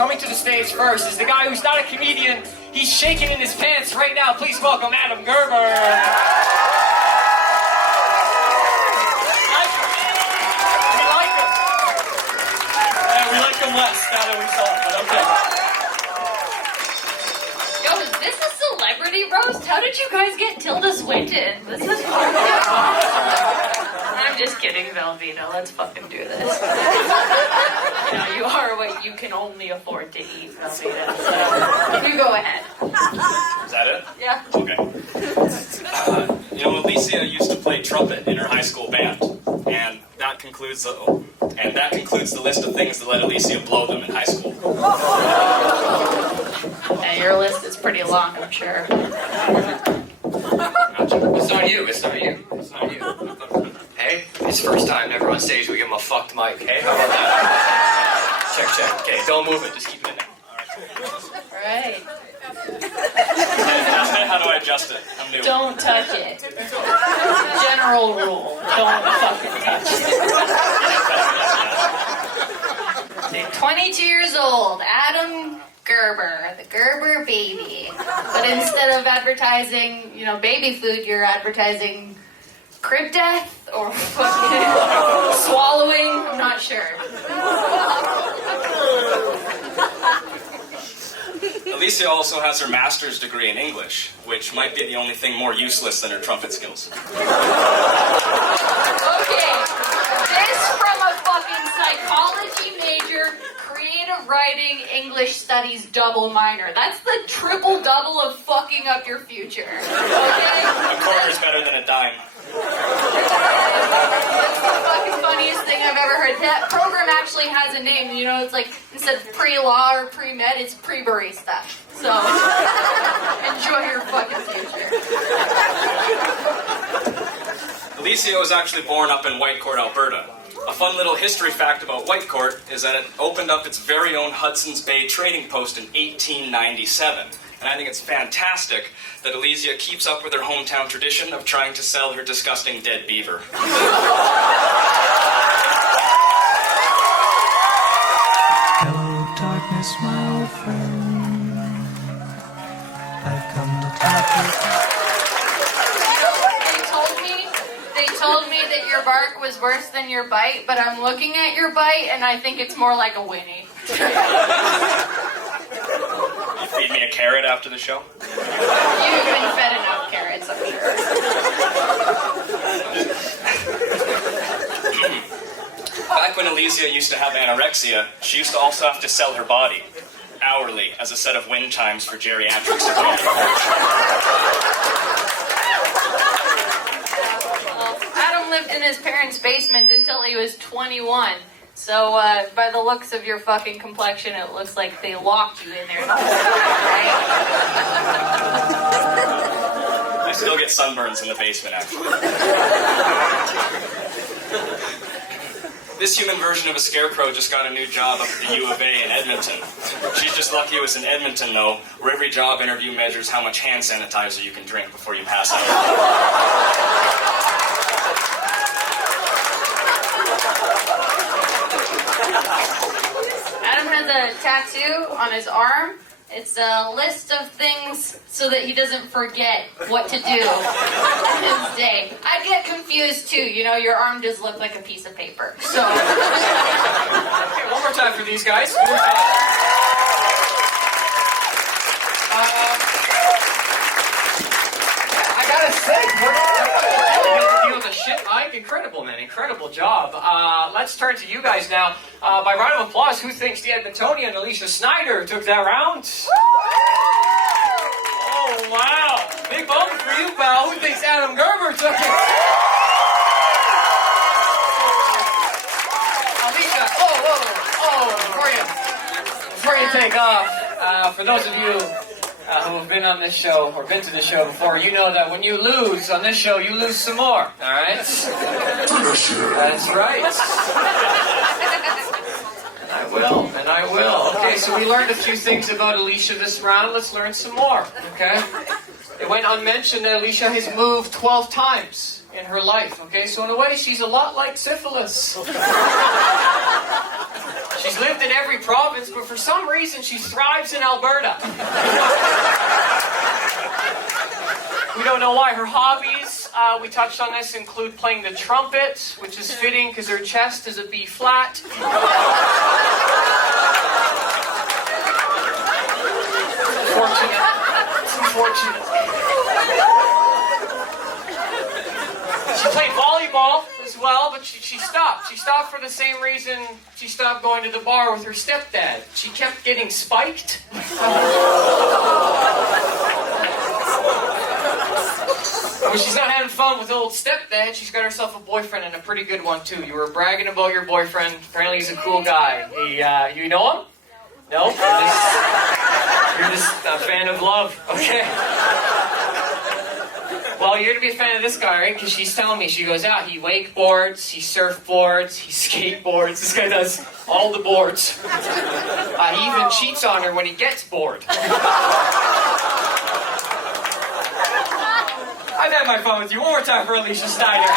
coming to the stage first is the guy who's not a comedian. He's shaking in his pants right now. Please welcome Adam Gerber. We like him less now that we saw him, but okay. Yo, is this a celebrity roast? How did you guys get Tilda Swinton? This is fun. I'm just kidding, Velveeta. Let's fucking do this. You know, you are what you can only afford to eat, Velveeta. So, you go ahead. Is that it? Yeah. Okay. Alicia used to play trumpet in her high school band, and that concludes the list of things that let Alicia blow them in high school. Yeah, your list is pretty long, I'm sure. It's not you. It's not you. It's not you. Hey, it's first time ever on stage we give him a fucked mic. Hey, how about that? Check. Okay, don't move it. Just keep it in there. Right. How do I adjust it? I'm new. Don't touch it. General rule. Don't fucking touch it. 22 years old, Adam Gerber, the Gerber baby. But instead of advertising, baby food, you're advertising crib death or fucking swallowing. I'm not sure. Alicia also has her master's degree in English, which might be the only thing more useless than her trumpet skills. Okay, this from a fucking psychology major, creative writing, English studies double minor. That's the triple double of fucking up your future. Okay? A quarter's better than a dime. That's the fucking funniest thing I've ever heard. That program actually has a name. It's like, instead of pre-law or pre-med, it's pre-barista. So, enjoy your fucking future. Alicia was actually born up in Whitecourt, Alberta. A fun little history fact about Whitecourt is that it opened up its very own Hudson's Bay trading post in 1897. And I think it's fantastic that Alicia keeps up with her hometown tradition of trying to sell her disgusting dead beaver. Hello, darkness, my old friend. I've come to talk to you. They told me that your bark was worse than your bite, but I'm looking at your bite and I think it's more like a whinny. You feed me a carrot after the show? You've been fed enough carrots, I'm sure. Back when Alicia used to have anorexia, she used to also have to sell her body hourly as a set of wind chimes for geriatrics. Adam lived in his parents' basement until he was 21. So, by the looks of your fucking complexion, it looks like they locked you in there. Right? I still get sunburns in the basement, actually. This human version of a scarecrow just got a new job up at the U of A in Edmonton. She's just lucky it was in Edmonton, though, where every job interview measures how much hand sanitizer you can drink before you pass out. Adam has a tattoo on his arm. It's a list of things so that he doesn't forget what to do in his day. I get confused too. Your arm does look like a piece of paper. So. Okay, one more time for these guys. I gotta say, deal with a shit mic. Incredible, man. Incredible job. Let's turn to you guys now. By round of applause, who thinks the Edmontonian Alicia Snyder took that round? Oh, wow. Big moment for you, pal. Who thinks Adam Gerber took it? Alicia, before you take off, for those of you who have been on this show or been to the show before, you know that when you lose on this show, you lose some more. All right? That's right. And I will. Okay, so we learned a few things about Alicia this round. Let's learn some more. Okay? It went unmentioned that Alicia has moved 12 times in her life. Okay, so in a way, she's a lot like syphilis. She's lived in every province, but for some reason she thrives in Alberta. We don't know why. Her hobbies, we touched on this, include playing the trumpet, which is fitting because her chest is a B flat. Unfortunate. It's unfortunate. She played volleyball as well, but she stopped. She stopped for the same reason she stopped going to the bar with her stepdad. She kept getting spiked. When she's not having fun with old stepdad, she's got herself a boyfriend, and a pretty good one too. You were bragging about your boyfriend. Apparently he's a cool guy. You know him? No? You're just a fan of love. Okay. Well, you're to be a fan of this guy, right? Because she's telling me, she goes out, he wakeboards, he surfboards, he skateboards. This guy does all the boards. He even cheats on her when he gets bored. I've had my fun with you. One more time for Alicia Snyder.